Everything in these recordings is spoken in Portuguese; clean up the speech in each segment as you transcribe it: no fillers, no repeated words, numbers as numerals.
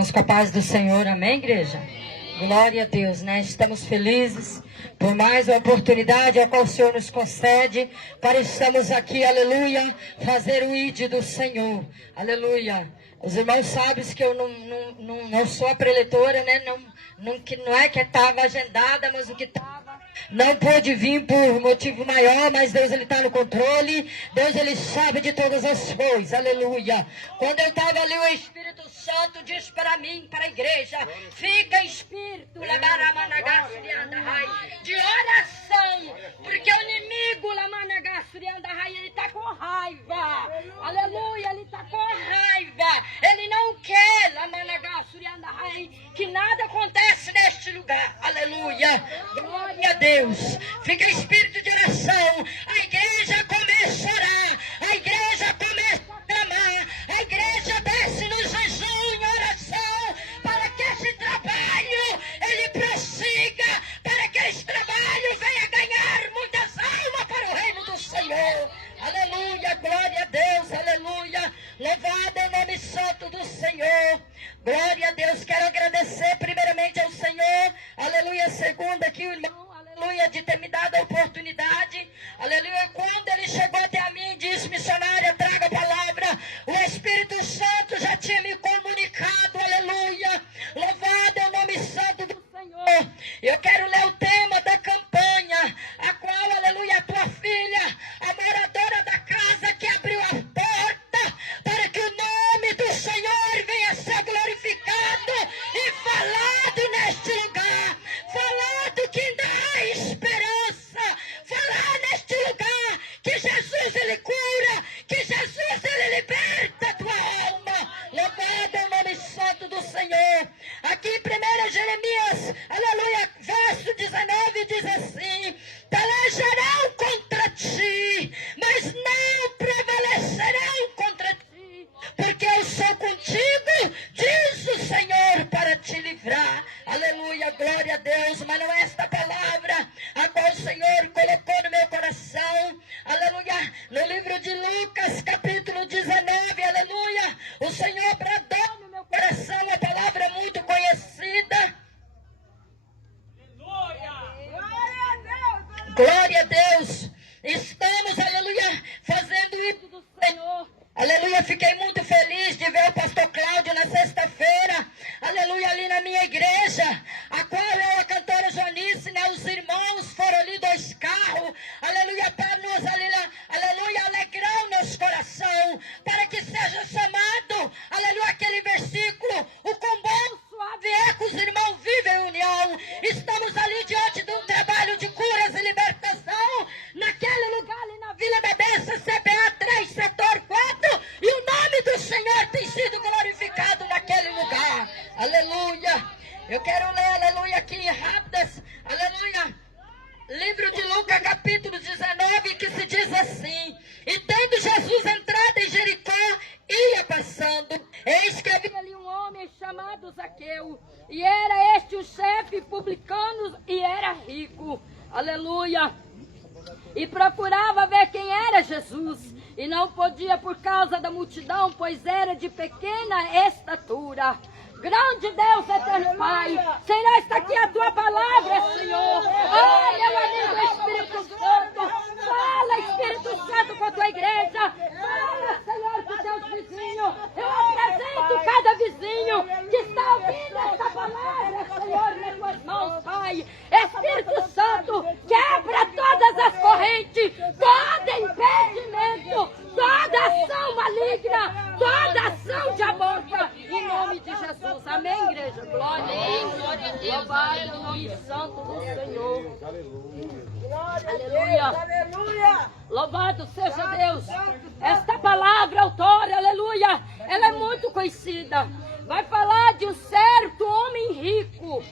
Irmãos, com a paz do Senhor, amém, igreja? Glória a Deus, né? Estamos felizes por mais uma oportunidade a qual o Senhor nos concede para estarmos aqui, aleluia, fazer o ID do Senhor, aleluia. Os irmãos sabem que eu não sou a preletora, né? Não é que estava agendada, mas o que estava não pôde vir por motivo maior, mas Deus, Ele está no controle. Deus, Ele sabe de todas as coisas, aleluia. Quando eu estava ali, o Espírito Santo diz para mim, para a igreja: fica espírito de oração, porque o inimigo ele está com raiva, aleluia, ele está com raiva, ele não quer que nada acontece neste lugar, aleluia, glória a Deus. Fica espírito de oração, a igreja começa a orar, a igreja começa a clamar, a igreja desce no jejum em oração, para que esse trabalho ele prossiga, para que esse trabalho venha ganhar muitas almas para o reino do Senhor, aleluia, glória a Deus, aleluia, louvado é o nome santo do Senhor, glória a Deus. Quero agradecer primeiramente ao Senhor, aleluia, segundo aqui o irmão, aleluia, de ter me dado a oportunidade, aleluia, quando ele chegou até a mim e disse: missionária, traga a palavra, o Espírito Santo já tinha me comunicado, aleluia, louvado é o nome santo do Senhor. Eu quero ler o tema da campanha, a qual, aleluia, a tua filha, a moradora da casa que abriu a porta para que o nome do Senhor venha ser glorificado e falado neste lugar, falado que ainda há esperança, falar neste lugar que Jesus ele cura, que Jesus ele liberta a tua alma, louvado é o nome santo do Senhor. Aqui em 1 Jeremias, aleluia, verso 19 diz assim: pelejarão contra ti, mas não prevalecerão contra ti, porque eu sou contigo, diz o Senhor, para te livrar, aleluia, glória a Deus. Mas não é esta palavra a qual o Senhor colocou no meu coração, aleluia, no livro de Lucas, capítulo 19, aleluia, o Senhor bradou no meu coração uma palavra muito conhecida, glória a Deus. Estamos, aleluia, fazendo isso do Senhor, aleluia. Fiquei muito feliz de ver o pastor Cláudio na sexta-feira, aleluia, ali na minha igreja, a qual eu, a cantora Joanice, né, os irmãos foram ali 2 carros, aleluia, para nos, aleluia, alegrar o nosso coração, para que seja chamado, aleluia, aquele versículo: o com bom suave é que os irmãos vivem em união. Estamos ali diante de um trabalho de curas e libertação, naquele lugar ali na Vila da Benção, CBA 3, setor 4, e o nome do Senhor tem sido glorificado naquele lugar, aleluia. Eu quero ler, aleluia, aqui rápidas, aleluia, livro de Lucas, capítulo 19, que se diz assim: e tendo Jesus entrado em Jericó, ia passando, eis que havia ali um homem chamado Zaqueu, e era este o chefe publicano e era rico, aleluia, e procurava ver quem era Jesus, e não podia por causa da multidão, pois era de pequena estatura. Grande Deus, eterno Pai, Senhor, está aqui a tua palavra, Senhor. Oh, meu amigo Espírito Santo, fala, Espírito Santo, com a tua igreja. Fala, Senhor, com teus vizinhos. Eu apresento cada vizinho que está ouvindo esta palavra, Senhor, nas tuas mãos, Pai. Espírito Santo, quebra todas as correntes, todo impedimento, toda ação maligna, toda ação diabólica, em nome de Jesus. Amém, igreja? Glória a Deus. Louvado é o nome santo do Senhor. Aleluia. Aleluia. Louvado seja Deus. Esta palavra, autora, aleluia, ela é muito conhecida. Vai falar de um certo homem rico.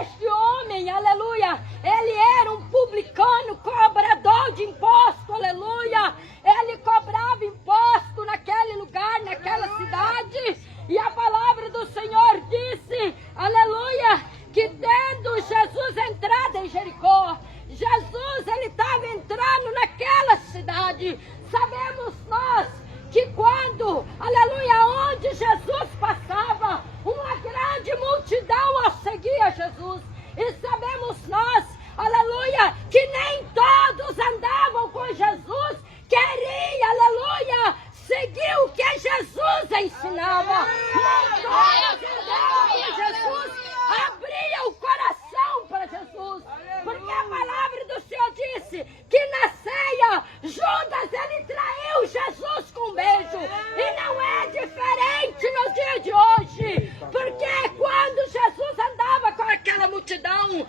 Este homem, aleluia, ele era um publicano, cobrador de imposto, aleluia. Ele cobrava imposto naquele lugar, naquela cidade. E a palavra do Senhor disse, aleluia, que tendo Jesus entrado em Jericó, Jesus, ele estava entrando naquela cidade. Sabemos nós que quando, aleluia, onde Jesus passava, uma grande multidão seguia Jesus. E sabemos nós, aleluia, que nem todos andavam com Jesus, queria, aleluia, seguir o que Jesus ensinava. Nem todos andavam com Jesus, abria o coração para Jesus, porque a palavra do Senhor disse que na ceia, Judas, ele traiu Jesus com um beijo, e não é diferente no dia de hoje, porque quando Jesus andava com aquela multidão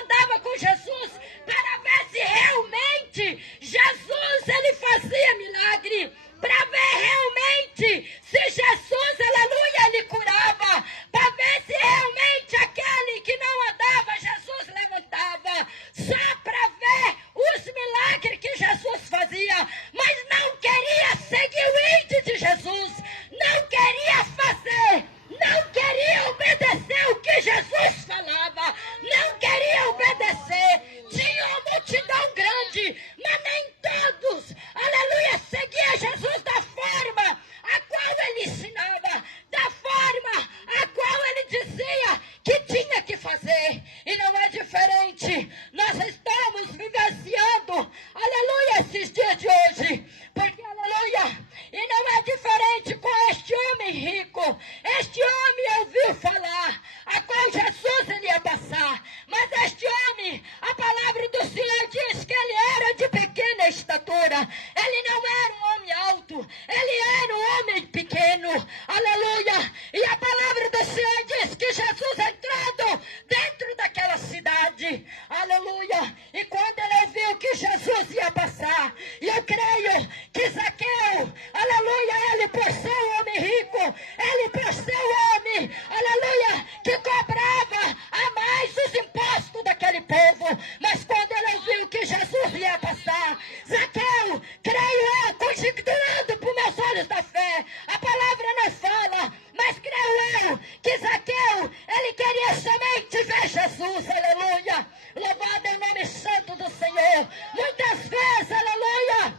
andava com Jesus para ver se realmente Jesus, ele fazia milagre, para ver realmente se Jesus, aleluia, ele curava, para ver se realmente aquele que não andava, Jesus levantava, só para ver os milagres que Jesus fazia, mas não queria seguir o índice de Jesus, não queria fazer, não queria obedecer o que Jesus falava, não queria obedecer. Tinha uma multidão grande, mas nem todos, aleluia, seguia Jesus da forma a qual ele ensinava, da forma a qual ele dizia que tinha que fazer. E não é diferente. Nós estamos vivenciando, aleluia, esses dias de hoje, porque, aleluia, e não é diferente com este homem rico. Este homem ouviu falar a qual Jesus ele ia passar, mas este homem, a palavra do Senhor diz que ele era de pequena estatura, ele não era um homem alto, ele era um homem pequeno, aleluia, e a palavra do Senhor diz que Jesus entrando dentro daquela cidade, aleluia, e quando ele ouviu que Jesus ia passar, e eu creio que Zaqueu, aleluia, ele por ser um homem rico, ele por ser um homem, aleluia, que cobrava a mais os impostos daquele povo, mas quando ele ouviu que Jesus ia passar, Zaqueu, creio eu, conjecturando por meus olhos da fé, a palavra não fala, mas creio eu que Zaqueu, ele queria somente ver Jesus, aleluia, louvado é o nome santo do Senhor. Muitas vezes, aleluia,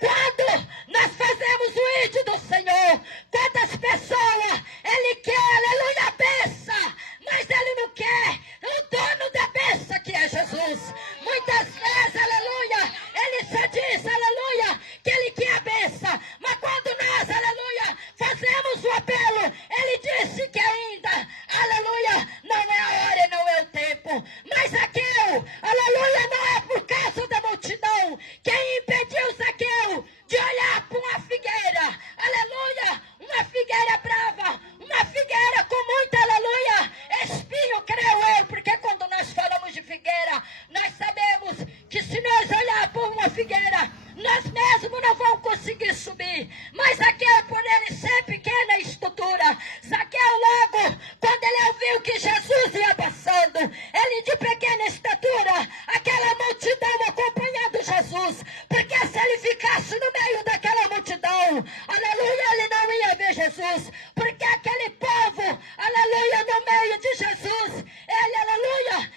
quando nós fazemos o ídolo do Senhor, quantas pessoas, ele quer, aleluia, a benção, mas ele não quer o dono da benção que é Jesus. Muitas vezes, aleluia, ele só diz, aleluia, que ele quer a benção, mas quando nós, aleluia, fazemos o apelo, ele disse que ainda, aleluia, não é a hora e não é o tempo, mas Zaqueu, aleluia, não é por causa da multidão, quem impediu Zaqueu de olhar para uma figueira, aleluia, uma figueira brava, uma figueira com muita, aleluia, espinho, creio eu, porque quando nós falamos de figueira, nós sabemos que se nós olhar para uma figueira, nós mesmos não vamos conseguir subir, mas Zaqueu, por ele ser pequena estrutura, Zaqueu logo, quando ele ouviu que Jesus ia passando, ele de pequena estatura, aquela multidão acompanhando Jesus, porque se ele ficasse no meio daquela multidão, aleluia, ele não ia ver Jesus, porque aquele povo, aleluia, no meio de Jesus, ele, aleluia,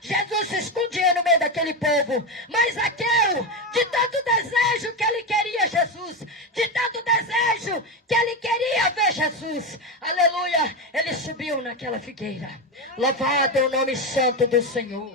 Jesus se escondia no meio daquele povo, mas Zaqueu, de tanto desejo que ele queria Jesus, de tanto desejo que ele queria ver Jesus, aleluia, ele subiu naquela figueira. Louvado é o nome santo do Senhor.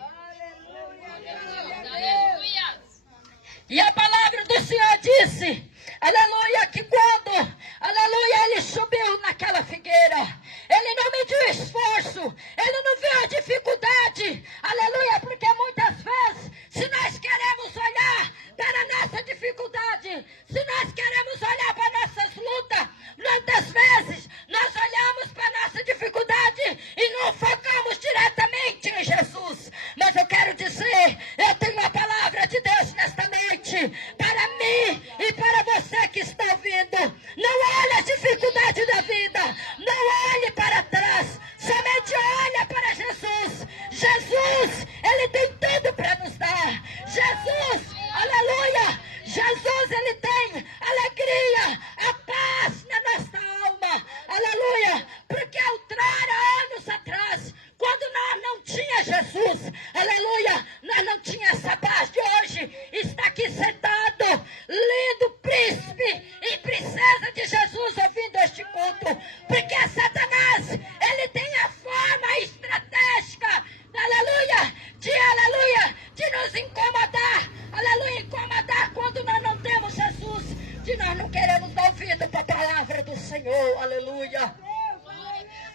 E a palavra do Senhor disse, aleluia, que quando, aleluia, ele subiu naquela figueira, ele não mediu esforço, ele não viu a dificuldade, aleluia, porque muitas vezes, se nós queremos olhar para a nossa dificuldade, se nós queremos olhar para nossas lutas, muitas vezes nós olhamos para a nossa dificuldade e não focamos diretamente em Jesus. Mas eu quero dizer, eu tenho a palavra de Deus nesta noite, para mim e para você que está ouvindo. Não olhe a dificuldade da vida, não olhe para trás, somente olha para Jesus. Jesus, ele tem tudo para nos dar. Jesus, aleluia, Jesus, ele tem alegria, a paz na nossa alma, aleluia, porque outrora, anos atrás, quando nós não tinha Jesus, aleluia, nós não tinha essa paz de hoje, está aqui sentado, lindo príncipe e princesa de Jesus ouvindo este culto, porque Satanás, ele tem a forma estratégica, aleluia, de nos incomodar, aleluia, incomodar quando nós não temos Jesus, de nós não queremos dar ouvido para a palavra do Senhor, aleluia.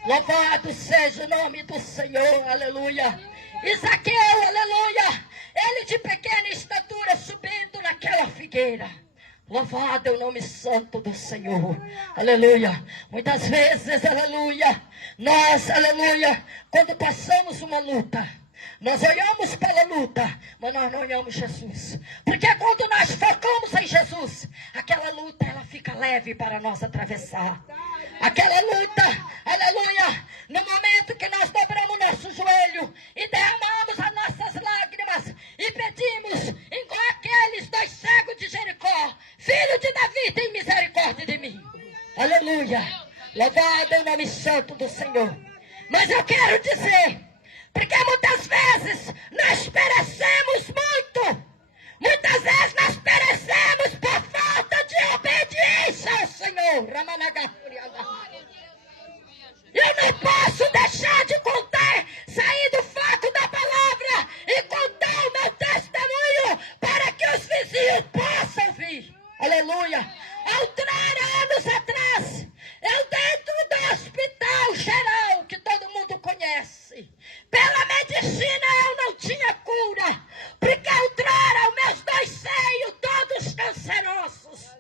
Louvado seja o nome do Senhor, aleluia. E Zaqueu, aleluia, ele de pequena estatura subindo naquela figueira. Louvado é o nome santo do Senhor, aleluia. Muitas vezes, aleluia, nós, aleluia, quando passamos uma luta, nós olhamos pela luta, mas nós não olhamos Jesus. Porque quando nós focamos em Jesus, aquela luta, ela fica leve para nós atravessar. Aquela luta, aleluia, no momento que nós dobramos nosso joelho e derramamos as nossas lágrimas e pedimos, igual aqueles dois cegos de Jericó, filho de Davi, tem misericórdia de mim. Aleluia, louvado é o nome santo do Senhor. Mas eu quero dizer, porque muitas vezes nós perecemos muito. Muitas vezes nós perecemos por falta de obediência ao Senhor. Eu não posso deixar de contar, sair do foco da palavra e contar o meu testemunho para que os vizinhos possam vir. Aleluia. Anos atrás, eu dentro do hospital geral, que todo mundo conhece, pela medicina eu não tinha cura, porque outrora os meus dois seios todos cancerosos.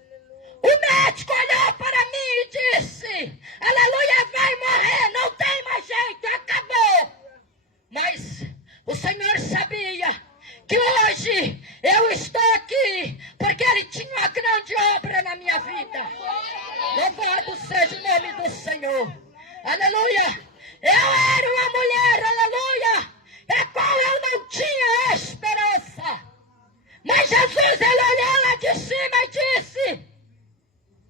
O médico olhou para mim e disse, aleluia, vai morrer, não tem mais jeito, acabou. Mas o Senhor sabia que hoje eu estou aqui, porque Ele tinha uma grande obra na minha vida. Louvado seja o nome do Senhor. Aleluia. Eu era uma mulher, aleluia, a qual eu não tinha esperança. Mas Jesus, Ele olhou lá de cima e disse,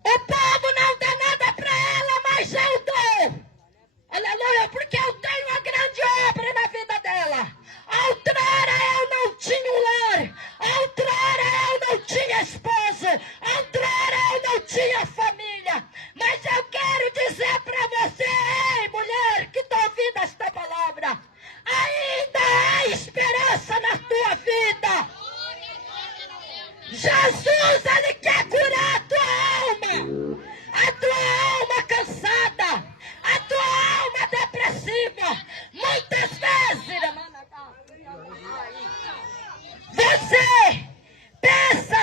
o povo não dá nada para ela, mas eu dou. Aleluia, porque eu tenho uma grande obra na vida dela. Outrora eu não tinha um lar. Outrora eu não tinha esposo. Outrora eu não tinha família. Mas eu quero dizer para você, ei, mulher, que está ouvindo esta palavra, ainda há esperança na tua vida. Jesus, Ele quer curar a tua alma cansada, a tua alma depressiva. Muitas vezes você pensa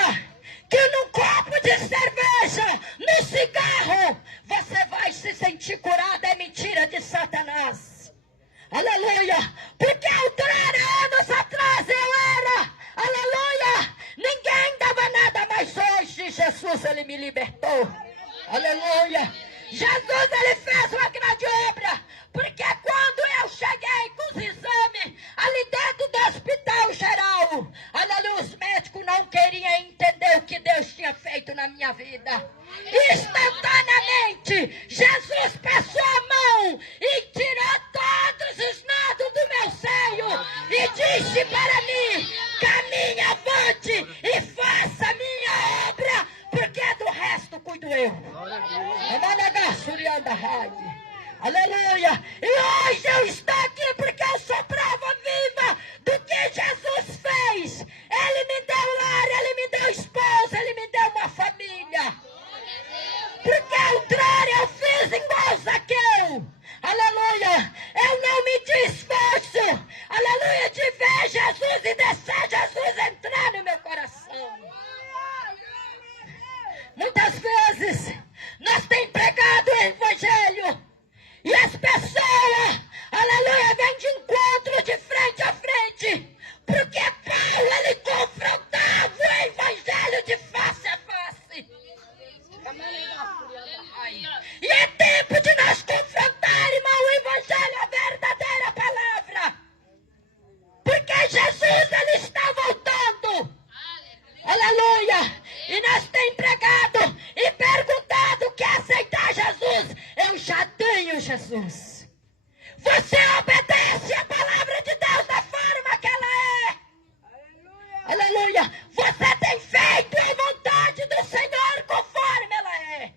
que num copo de cerveja, no cigarro, você vai se sentir curado. É mentira de Satanás. Aleluia. Porque outrora, anos atrás, eu era, aleluia, ninguém dava nada, mas hoje Jesus, Ele me libertou. Aleluia. Jesus, Ele fez uma grande obra, porque quando eu cheguei com os exames ali dentro do hospital geral, aleluia, os médicos não queriam entender o que Deus tinha feito na minha vida. Instantaneamente, Jesus passou a mão e tirou todos os nodos do meu seio e disse para mim, caminhe avante e faça a minha obra, porque do resto cuido eu. Aleluia. E hoje eu estou aqui porque eu sou prova viva do que Jesus fez. Ele me deu lar, Ele me deu esposa, Ele me deu uma família. Porque outrora eu fiz igual Zaqueu. Aleluia. Eu não me esforço. Aleluia. De ver Jesus e deixar Jesus entrar no meu coração. Muitas vezes nós temos pregado o Evangelho e as pessoas, aleluia, vêm de encontro de frente a frente, porque Paulo, ele confrontava o Evangelho de face a face. E é tempo de nós confrontar, irmão, o Evangelho, a verdadeira palavra, porque Jesus, Ele está voltando. Aleluia. E nós temos pregado e perguntado que aceitar Jesus. Eu já tenho Jesus. Você obedece a palavra de Deus da forma que ela é. Aleluia. Você tem feito a vontade do Senhor conforme ela é.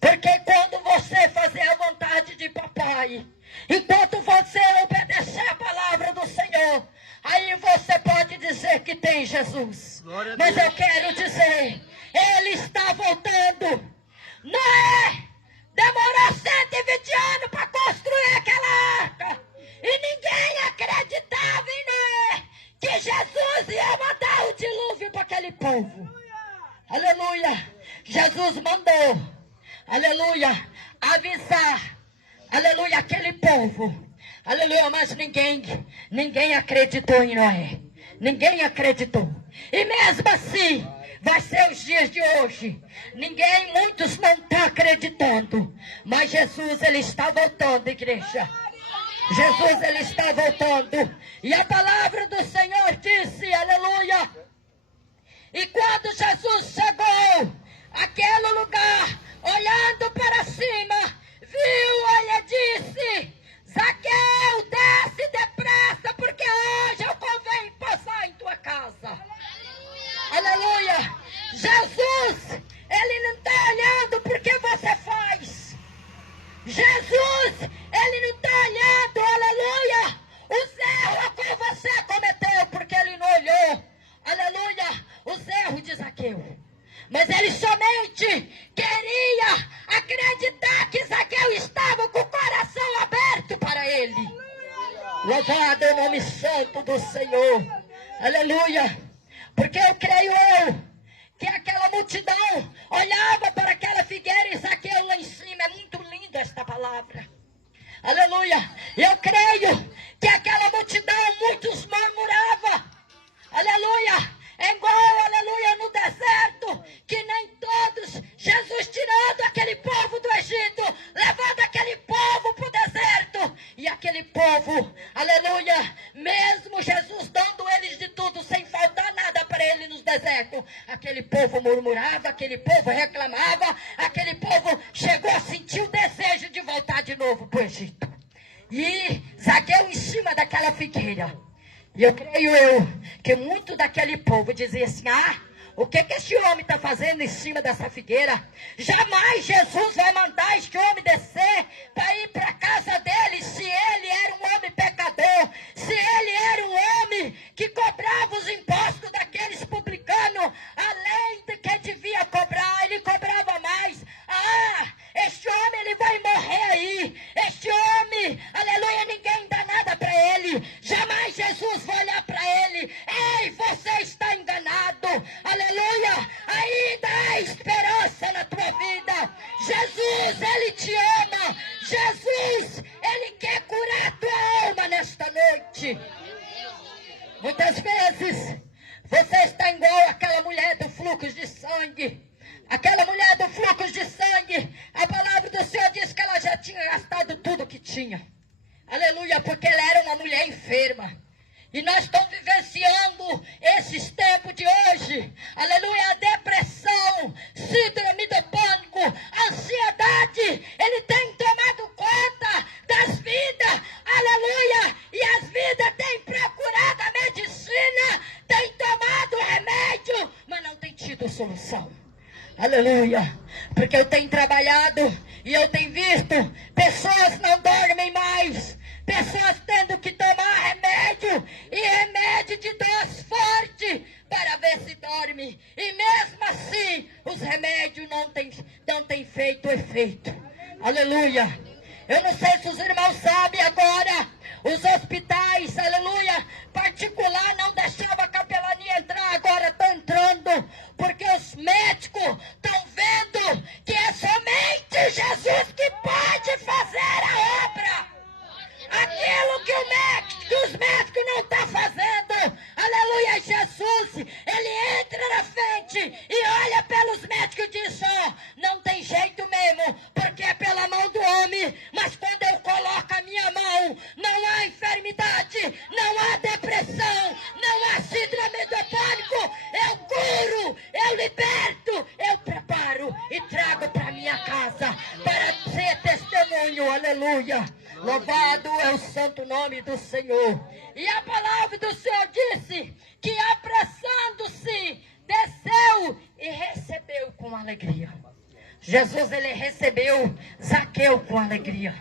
Porque quando você de anos para construir aquela arca. E ninguém acreditava em Noé que Jesus ia mandar o dilúvio para aquele povo. Aleluia. Jesus mandou, aleluia, avisar, aleluia, aquele povo. Aleluia, mas ninguém acreditou em Noé. Ninguém acreditou. E mesmo assim, vai ser os dias de hoje. Muitos não estão acreditando. Mas Jesus, ele está voltando, igreja. Jesus, ele está voltando. E a palavra do Senhor disse, aleluia. E quando Jesus chegou àquele lugar, olhando para cima, viu, ele disse: Zaqueu, desce depressa, porque hoje eu convém passar em tua casa. Aleluia. Jesus, ele não está olhando porque você faz. Jesus, ele não está olhando, aleluia, os erros que você cometeu, porque ele não olhou, aleluia, os erros de Zaqueu. Mas ele somente queria acreditar que Zaqueu estava com o coração aberto para ele. Louvado é o nome santo do Senhor. Aleluia. Porque eu creio que aquela multidão olhava para aquela figueira e Zaqueu lá em cima. É muito linda esta palavra. Aleluia. Eu creio que aquela multidão, muitos murmuravam. Aleluia. É igual, aleluia, no deserto, que nem todos, Jesus tirando aquele povo do Egito, levando aquele povo para o deserto, e aquele povo, aleluia, mesmo Jesus dando eles de tudo, sem faltar nada para ele nos desertos, aquele povo murmurava, aquele povo reclamava, aquele povo chegou a sentir o desejo de voltar de novo para o Egito. E Zaqueu em cima daquela figueira. E eu creio que muito daquele povo dizia assim: o que esse homem está fazendo em cima dessa figueira? Jamais Jesus vai mandar este homem descer para ir para a casa dele, se ele era um homem pecador, se ele era um homem que cobrava os impostos daqueles publicanos, além de que devia cobrar, ele cobrava mais. Este homem, ele vai morrer aí. Este homem, aleluia, ninguém dá nada para ele. Jamais Jesus vai olhar para ele: ei, você está enganado. Aleluia, ainda há esperança na tua vida. Jesus, ele te ama. Jesus, ele quer curar a tua alma nesta noite. Muitas vezes você está igual àquela mulher do fluxo de sangue. Aquela mulher do fluxo de sangue, a palavra do Senhor diz que ela já tinha gastado tudo que tinha. Aleluia, porque ela era uma mulher enferma. E nós estamos vivenciando esses tempos de hoje. Aleluia, a depressão, síndrome do pânico, a ansiedade, ele tem tomado conta das vidas. Aleluia, e as vidas têm procurado a medicina, têm tomado remédio, mas não têm tido solução. Aleluia, porque eu tenho trabalhado e eu tenho visto pessoas não dormem mais, pessoas tendo que tomar remédio, e remédio de dose forte para ver se dorme, e mesmo assim os remédios não têm feito efeito. Aleluia. Eu não sei se os irmãos sabem agora, os hospitais, aleluia, particular não deixava a capelania entrar, agora estão entrando, porque os médicos estão vendo que é somente Jesus que pode fazer a obra. Aquilo que os médicos não estão fazendo, aleluia, Jesus, ele entra na frente e olha pelos médicos e diz: não tem jeito mesmo, porque é pela mão do homem, mas quando eu coloco a minha mão, não há enfermidade, não há depressão, não há síndrome do pânico, eu curo, eu liberto, eu preparo e trago para minha casa, para ser testemunho, aleluia. Louvado é o santo nome do Senhor. E a palavra do Senhor disse que, apressando-se, desceu e recebeu com alegria. Jesus, ele recebeu Zaqueu com alegria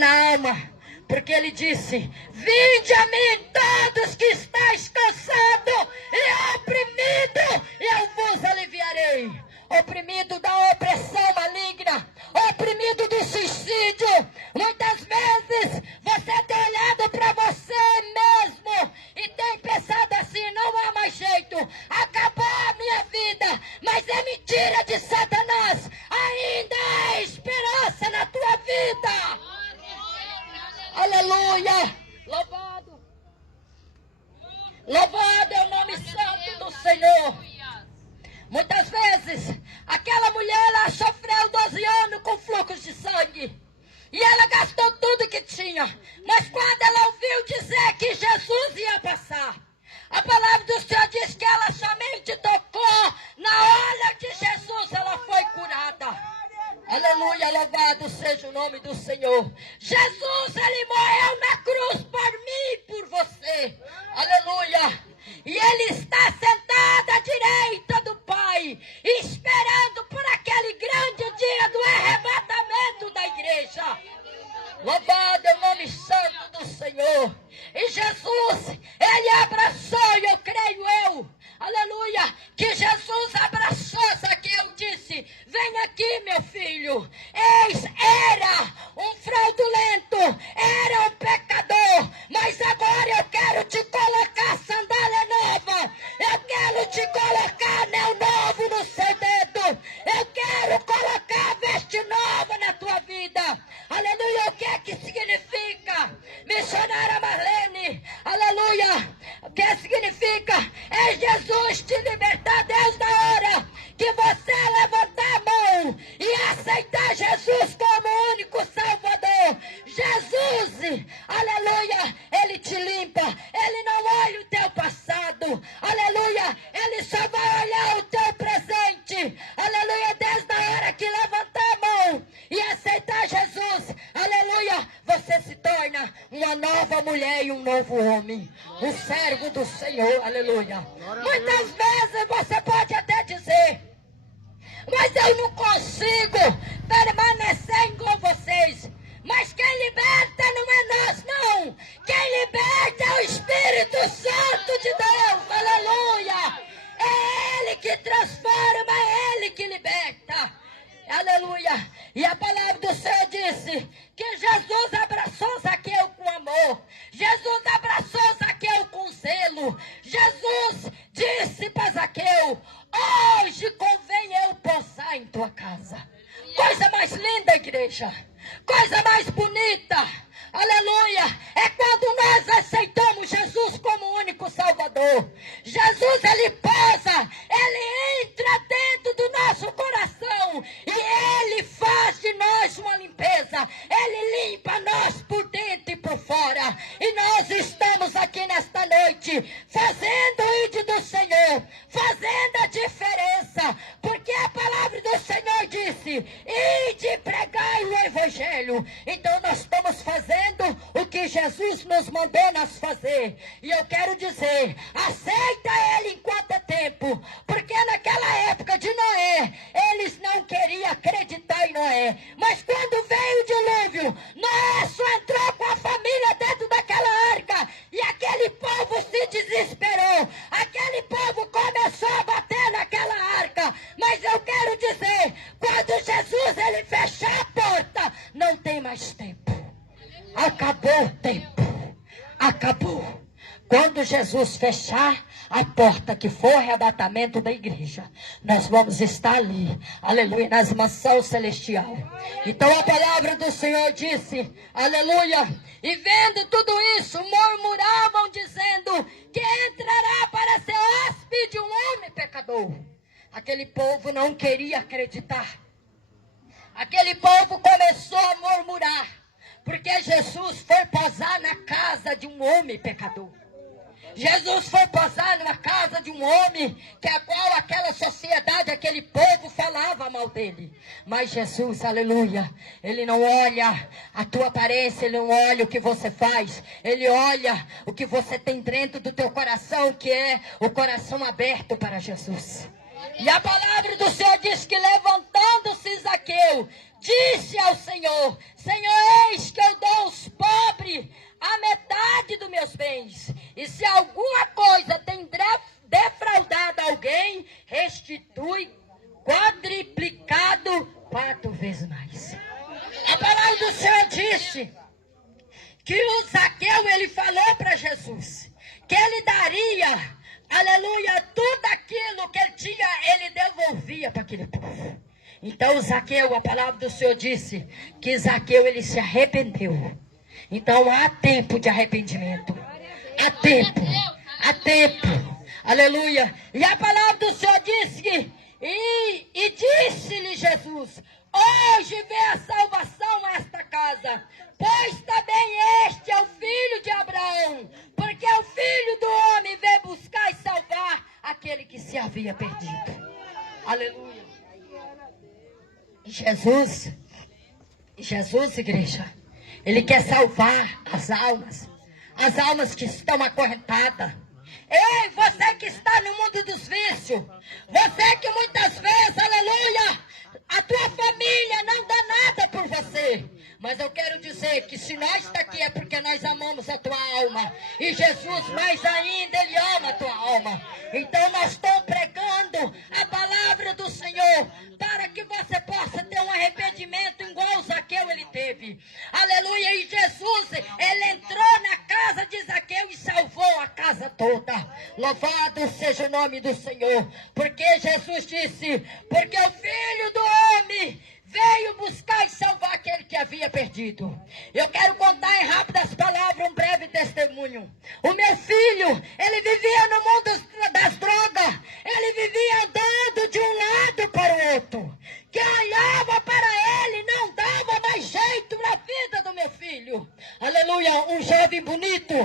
na alma, porque ele disse: vinde a mim todos que estáis cansados e oprimidos, e eu vos aliviarei. Oprimido da opressão maligna, oprimido do suicídio, Aleluia. Louvado. Louvado é o nome santo do Senhor. Muitas vezes, aquela mulher, ela sofreu 12 anos com fluxo de sangue. E ela gastou tudo que tinha. Mas quando ela ouviu dizer que Jesus ia passar, a palavra do Senhor diz que ela somente tocou na hora de Jesus, ela foi curada. Aleluia, louvado seja o nome do Senhor. Jesus, ele morreu na cruz por mim e por você. Aleluia. E ele está sentado à direita do Pai, esperando por aquele grande dia do arrebatamento da igreja. Louvado é o nome santo do Senhor. E Jesus, ele abraçou, e eu creio aleluia, que Jesus abraçou Zaqueu, disse: vem aqui, meu filho. Eis, era um fraudulento, era um pecador, mas agora eu quero te colocar sandália nova, eu quero te colocar anel novo no seu dedo, eu quero colocar veste nova na tua vida. Aleluia. O que é que significa, missionária Marlene? Aleluia. O que significa? É Jesus te libertar desde a hora que você levantar a mão e aceitar Jesus como único Salvador. Jesus, aleluia, ele te limpa, ele não olha o teu passado, aleluia, ele só vai olhar o teu presente, aleluia, desde a hora que levantar a mão e aceitar Jesus, aleluia, você se torna uma nova mulher e um novo homem, um servo do Senhor, aleluia. Muitas vezes você pode até dizer: mas eu não consigo permanecer com vocês. Mas quem liberta não é nós, não. Quem liberta é o Espírito Santo de Deus, aleluia. É Ele que transforma, é Ele que liberta, aleluia. E a palavra do Senhor disse que Jesus abraçou Zaqueu com amor, Jesus abraçou Zaqueu com zelo. Jesus disse para Zaqueu: hoje convém eu pousar em tua casa. Coisa mais linda, igreja, coisa mais bonita, aleluia, é quando nós aceitamos Jesus como único Salvador. Jesus, ele pousa, ele entra dentro do nosso coração e ele faz de nós uma limpeza, ele limpa nós por dentro e por fora. E nós estamos aqui nesta noite fazendo o ID do Senhor, fazendo a diferença, porque a palavra do Senhor disse: ide pregai o Evangelho. Então nós estamos fazendo o que Jesus nos mandou nós fazer. E eu quero dizer, aceita Ele enquanto é tempo, porque naquela época de Noé, eles não queriam acreditar em Noé, mas quando veio o dilúvio, Noé só entrou com a família dentro daquela arca, e aquele povo se desesperou, aquele povo começou a bater naquela arca. Mas eu quero dizer, quando Jesus ele fechar a porta, não tem mais tempo. Acabou o tempo. Acabou. Quando Jesus fechar a porta, que for o arrebatamento da igreja, nós vamos estar ali, aleluia, nas mansões celestial. Então a palavra do Senhor disse, aleluia, e vendo tudo isso, murmuravam dizendo que entrará para ser hóspede um homem pecador. Aquele povo não queria acreditar. Aquele povo começou a murmurar, porque Jesus foi posar na casa de um homem pecador. Jesus foi posar na casa de um homem que a qual aquela sociedade, aquele povo falava mal dele. Mas Jesus, aleluia, ele não olha a tua aparência, ele não olha o que você faz, ele olha o que você tem dentro do teu coração, que é o coração aberto para Jesus. E a palavra do Senhor diz que levantando-se Zaqueu, disse ao Senhor: Senhor, eis que eu dou aos pobres a metade dos meus bens. E se alguma coisa tem defraudado alguém, restitui quadriplicado 4 vezes mais. A palavra do Senhor disse que o Zaqueu, ele falou para Jesus que ele daria, aleluia, tudo aquilo que ele tinha, ele devolvia para aquele povo. Então Zaqueu, a palavra do Senhor disse que Zaqueu, ele se arrependeu. Então há tempo de arrependimento. Há tempo. Há tempo. Aleluia. E a palavra do Senhor disse que, e disse-lhe Jesus: hoje vê a salvação a esta casa, pois também este é o filho de Abraão, porque o filho do homem veio buscar e salvar aquele que se havia perdido. Aleluia. Jesus, igreja, Ele quer salvar as almas que estão acorrentadas. Ei, você que está no mundo dos vícios, você que muitas vezes, aleluia, a tua família não dá nada por você. Mas eu quero dizer que se nós estamos aqui é porque nós amamos a tua alma. E Jesus mais ainda, Ele ama a tua alma. Então nós estamos pregando a palavra do Senhor para que você possa ter um arrependimento igual o Zaqueu ele teve. Aleluia. E Jesus, Ele entrou na casa de Zaqueu e salvou a casa toda. Louvado seja o nome do Senhor. Porque Jesus disse, porque o Filho do Homem veio buscar e salvar aquele que havia perdido. Eu quero contar em rápidas palavras um breve testemunho. O meu filho, ele vivia no mundo das drogas. Ele vivia andando de um lado para o outro. Quem olhava para ele não dava mais jeito na vida do meu filho. Aleluia, um jovem bonito,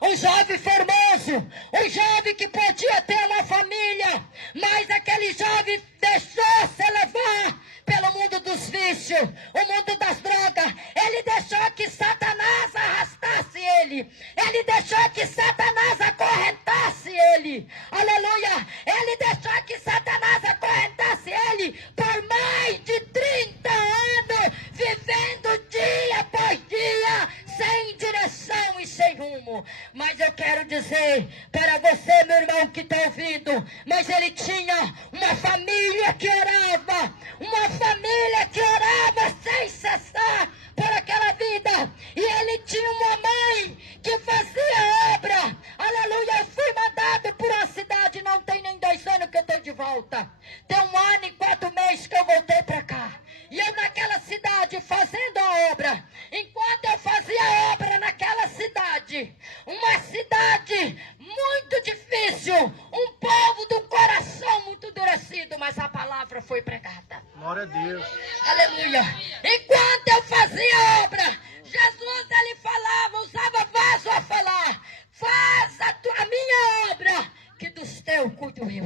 um jovem formoso, um jovem que podia ter uma família, mas aquele jovem deixou-se levar pelo mundo dos vícios, o mundo das drogas. Ele deixou que Satanás arrastasse ele. Ele deixou que Satanás acorrentasse ele. Aleluia. Ele deixou que Satanás acorrentasse ele por mais de 30 anos, vivendo dia após dia, sem direção e sem rumo. Mas eu quero dizer para você, meu irmão que está ouvindo, mas ele tinha uma família que orava, uma família que orava sem cessar por aquela vida. E ele tinha uma mãe que fazia obra. Aleluia, eu fui mandado por uma cidade, não tem nem 2 anos que eu estou de volta. Tem 1 ano e 4 meses que eu voltei para cá. E eu naquela cidade fazendo a obra. Enquanto eu fazia a obra naquela cidade, uma cidade muito difícil, um povo de um coração muito endurecido, mas a palavra foi pregada. Glória a Deus. Aleluia. Enquanto eu fazia a obra, Jesus, Ele falava, usava vaso a falar: faz a minha obra, que dos teus cuido eu.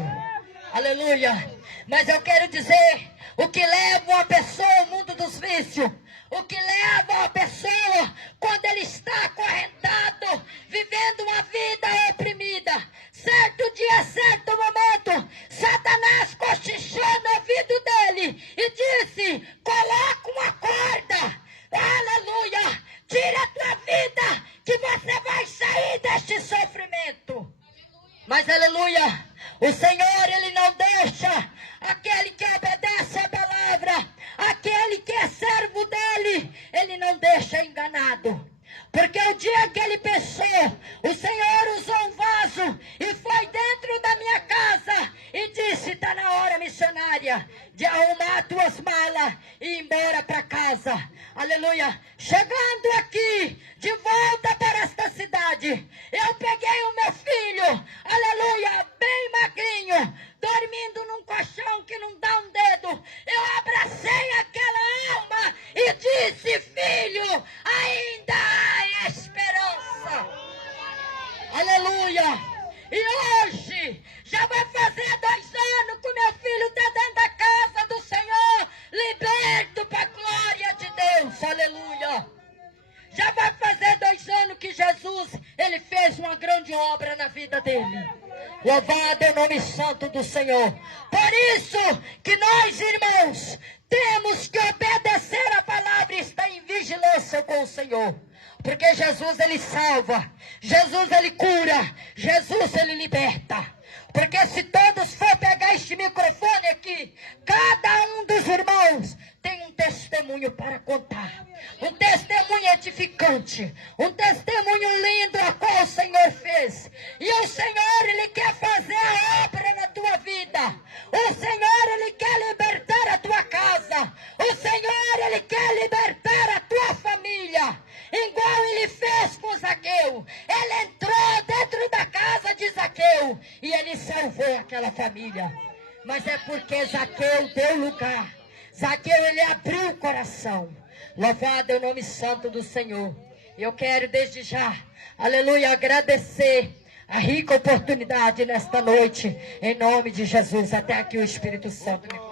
Aleluia. Mas eu quero dizer, o que leva uma pessoa ao mundo dos vícios, o que leva uma pessoa quando ele está acorrentado, vivendo uma vida oprimida, certo dia, certo momento, Satanás cochichou no ouvido dele e disse: coloca uma corda, aleluia, tira a tua vida, que você vai sair deste sofrimento. Mas aleluia, o Senhor, Ele não deixa aquele que obedece a palavra, aquele que é servo dele, Ele não deixa enganado. Porque o dia que ele pensou, o Senhor usou um vaso e foi dentro da minha casa e disse: está na hora, missionária, de arrumar tuas malas e ir embora para casa. Aleluia. Chegando aqui, de volta para esta cidade, eu peguei o meu filho, aleluia, bem magrinho, dormindo num colchão que não dá um dedo. Eu abracei aquela alma e disse: filho, ainda há esperança. Aleluia. E hoje, já vai fazer 2 anos que o meu filho está dentro da casa do Senhor, liberto para a glória de Deus. Aleluia. Já vai fazer 2 anos que Jesus, Ele fez uma grande obra na vida dele. Louvado é o nome santo do Senhor. Por isso que nós, irmãos, temos que obedecer a palavra e estar em vigilância com o Senhor. Porque Jesus, Ele salva, Jesus, Ele cura, Jesus, Ele liberta. Porque se todos for pegar este microfone aqui, cada um dos irmãos tem um testemunho para contar. Um testemunho edificante, um testemunho lindo a qual o Senhor fez. E o Senhor, Ele quer fazer a obra na tua vida. O Senhor, Ele quer libertar a tua casa. O Senhor, Ele quer libertar a tua família. Igual Ele Zaqueu. Ele entrou dentro da casa de Zaqueu e ele salvou aquela família. Mas é porque Zaqueu deu lugar. Zaqueu, ele abriu o coração. Louvado é o nome santo do Senhor. Eu quero desde já, aleluia, agradecer a rica oportunidade nesta noite. Em nome de Jesus, até aqui o Espírito Santo me